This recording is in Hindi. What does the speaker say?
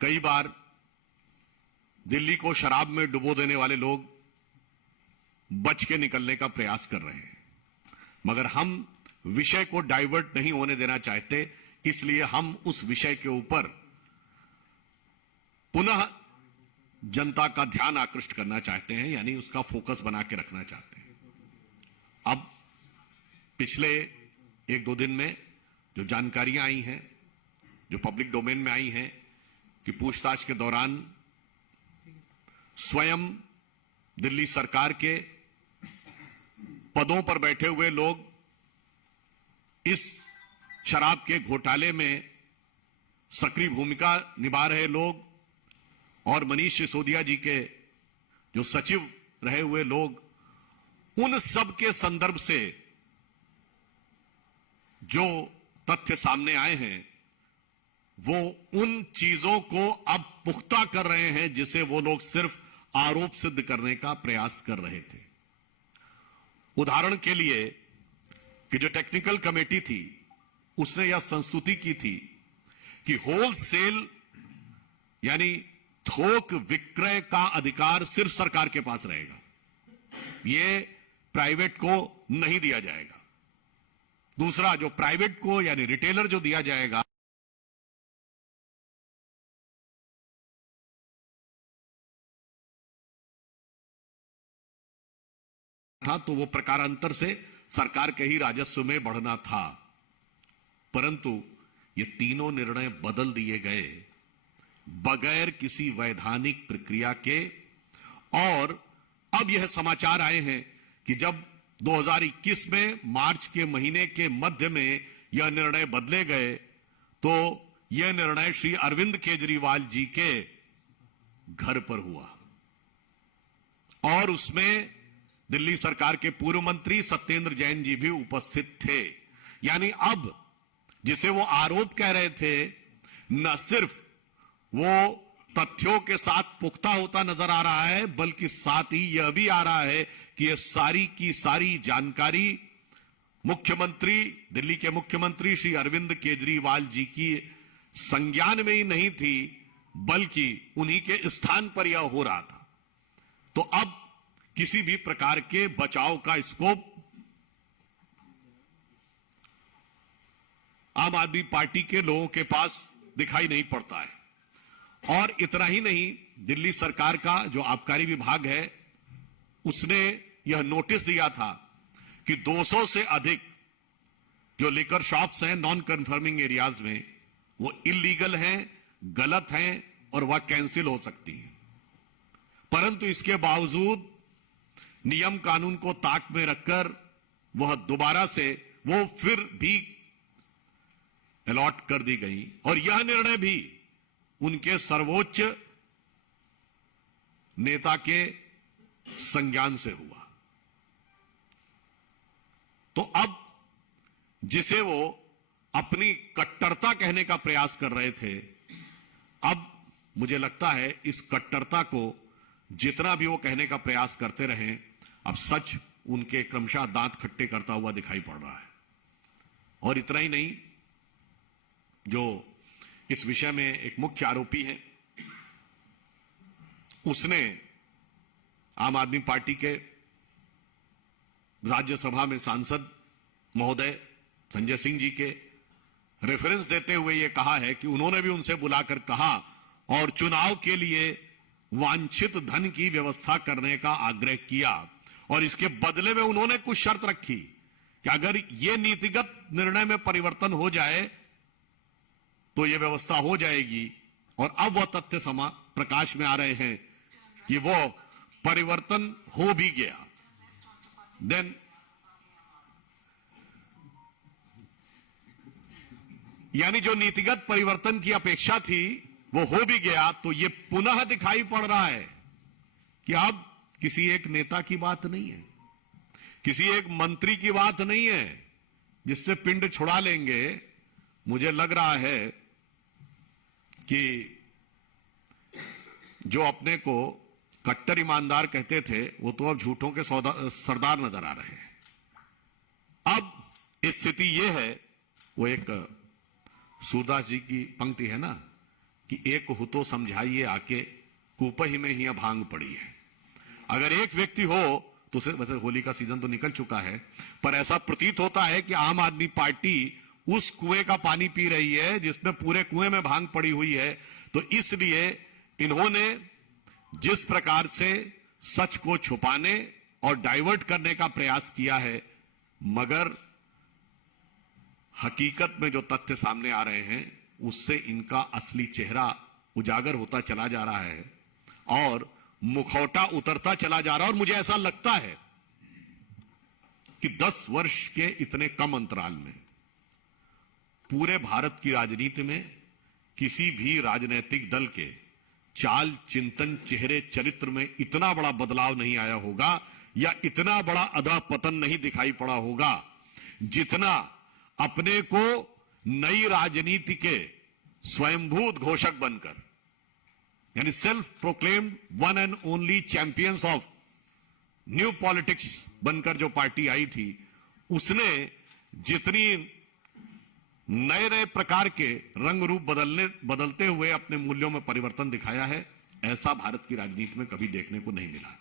कई बार दिल्ली को शराब में डुबो देने वाले लोग बच के निकलने का प्रयास कर रहे हैं, मगर हम विषय को डाइवर्ट नहीं होने देना चाहते, इसलिए हम उस विषय के ऊपर पुनः जनता का ध्यान आकृष्ट करना चाहते हैं, यानी उसका फोकस बना के रखना चाहते हैं। अब पिछले 1-2 दिन में जो जानकारियां आई हैं, जो पब्लिक डोमेन में आई हैं, कि पूछताछ के दौरान स्वयं दिल्ली सरकार के पदों पर बैठे हुए लोग इस शराब के घोटाले में सक्रिय भूमिका निभा रहे लोग और मनीष सिसोदिया जी के जो सचिव रहे हुए लोग, उन सब के संदर्भ से जो तथ्य सामने आए हैं वो उन चीजों को अब पुख्ता कर रहे हैं जिसे वो लोग सिर्फ आरोप सिद्ध करने का प्रयास कर रहे थे। उदाहरण के लिए कि जो टेक्निकल कमेटी थी उसने यह संस्तुति की थी कि होलसेल यानी थोक विक्रय का अधिकार सिर्फ सरकार के पास रहेगा, यह प्राइवेट को नहीं दिया जाएगा। दूसरा, जो प्राइवेट को यानी रिटेलर जो दिया जाएगा था तो वो प्रकारांतर से सरकार के ही राजस्व में बढ़ना था, परंतु ये तीनों निर्णय बदल दिए गए बगैर किसी वैधानिक प्रक्रिया के। और अब यह समाचार आए हैं कि जब 2021 में मार्च के महीने के मध्य में यह निर्णय बदले गए तो यह निर्णय श्री अरविंद केजरीवाल जी के घर पर हुआ और उसमें दिल्ली सरकार के पूर्व मंत्री सत्येंद्र जैन जी भी उपस्थित थे। यानी अब जिसे वो आरोप कह रहे थे, न सिर्फ वो तथ्यों के साथ पुख्ता होता नजर आ रहा है, बल्कि साथ ही यह भी आ रहा है कि यह सारी की सारी जानकारी मुख्यमंत्री, दिल्ली के मुख्यमंत्री श्री अरविंद केजरीवाल जी की संज्ञान में ही नहीं थी, बल्कि उन्हीं के स्थान पर यह हो रहा था। तो अब किसी भी प्रकार के बचाव का स्कोप आम आदमी पार्टी के लोगों के पास दिखाई नहीं पड़ता है। और इतना ही नहीं, दिल्ली सरकार का जो आबकारी विभाग है उसने यह नोटिस दिया था कि 200 से अधिक जो लिकर शॉप्स हैं नॉन कन्फर्मिंग एरियाज में, वो इलीगल हैं, गलत हैं और वह कैंसिल हो सकती हैं। परंतु इसके बावजूद नियम कानून को ताक में रखकर वह दोबारा से वो फिर भी अलॉट कर दी गई और यह निर्णय भी उनके सर्वोच्च नेता के संज्ञान से हुआ। तो अब जिसे वो अपनी कट्टरता कहने का प्रयास कर रहे थे, अब मुझे लगता है इस कट्टरता को जितना भी वो कहने का प्रयास करते रहे, अब सच उनके क्रमशः दांत खट्टे करता हुआ दिखाई पड़ रहा है। और इतना ही नहीं, जो इस विषय में एक मुख्य आरोपी है, उसने आम आदमी पार्टी के राज्यसभा में सांसद महोदय संजय सिंह जी के रेफरेंस देते हुए यह कहा है कि उन्होंने भी उनसे बुलाकर कहा और चुनाव के लिए वांछित धन की व्यवस्था करने का आग्रह किया और इसके बदले में उन्होंने कुछ शर्त रखी कि अगर यह नीतिगत निर्णय में परिवर्तन हो जाए तो यह व्यवस्था हो जाएगी। और अब वह तथ्य प्रकाश में आ रहे हैं कि वो परिवर्तन हो भी गया। देन यानी जो नीतिगत परिवर्तन की अपेक्षा थी वो हो भी गया, तो ये पुनः दिखाई पड़ रहा है कि अब किसी एक नेता की बात नहीं है, किसी एक मंत्री की बात नहीं है जिससे पिंड छुड़ा लेंगे। मुझे लग रहा है कि जो अपने को कट्टर ईमानदार कहते थे वो तो अब झूठों के सरदार नजर आ रहे हैं। अब स्थिति यह है, वो एक सूरदास जी की पंक्ति है ना कि एक हो तो समझाइए आके, कुपही में ही भांग पड़ी है। अगर एक व्यक्ति हो तो उसे, वैसे होली का सीजन तो निकल चुका है, पर ऐसा प्रतीत होता है कि आम आदमी पार्टी उस कुएं का पानी पी रही है जिसमें पूरे कुएं में भांग पड़ी हुई है। तो इसलिए इन्होंने जिस प्रकार से सच को छुपाने और डाइवर्ट करने का प्रयास किया है, मगर हकीकत में जो तथ्य सामने आ रहे हैं उससे इनका असली चेहरा उजागर होता चला जा रहा है और मुखौटा उतरता चला जा रहा है। और मुझे ऐसा लगता है कि 10 वर्ष के इतने कम अंतराल में पूरे भारत की राजनीति में किसी भी राजनीतिक दल के चाल, चिंतन, चेहरे, चरित्र में इतना बड़ा बदलाव नहीं आया होगा या इतना बड़ा अधःपतन नहीं दिखाई पड़ा होगा जितना अपने को नई राजनीति के स्वयंभूत घोषक बनकर, यानी self proclaimed one and only champions of new politics बनकर जो पार्टी आई थी, उसने जितनी नए नए प्रकार के रंग रूप बदलते हुए अपने मूल्यों में परिवर्तन दिखाया है, ऐसा भारत की राजनीति में कभी देखने को नहीं मिला।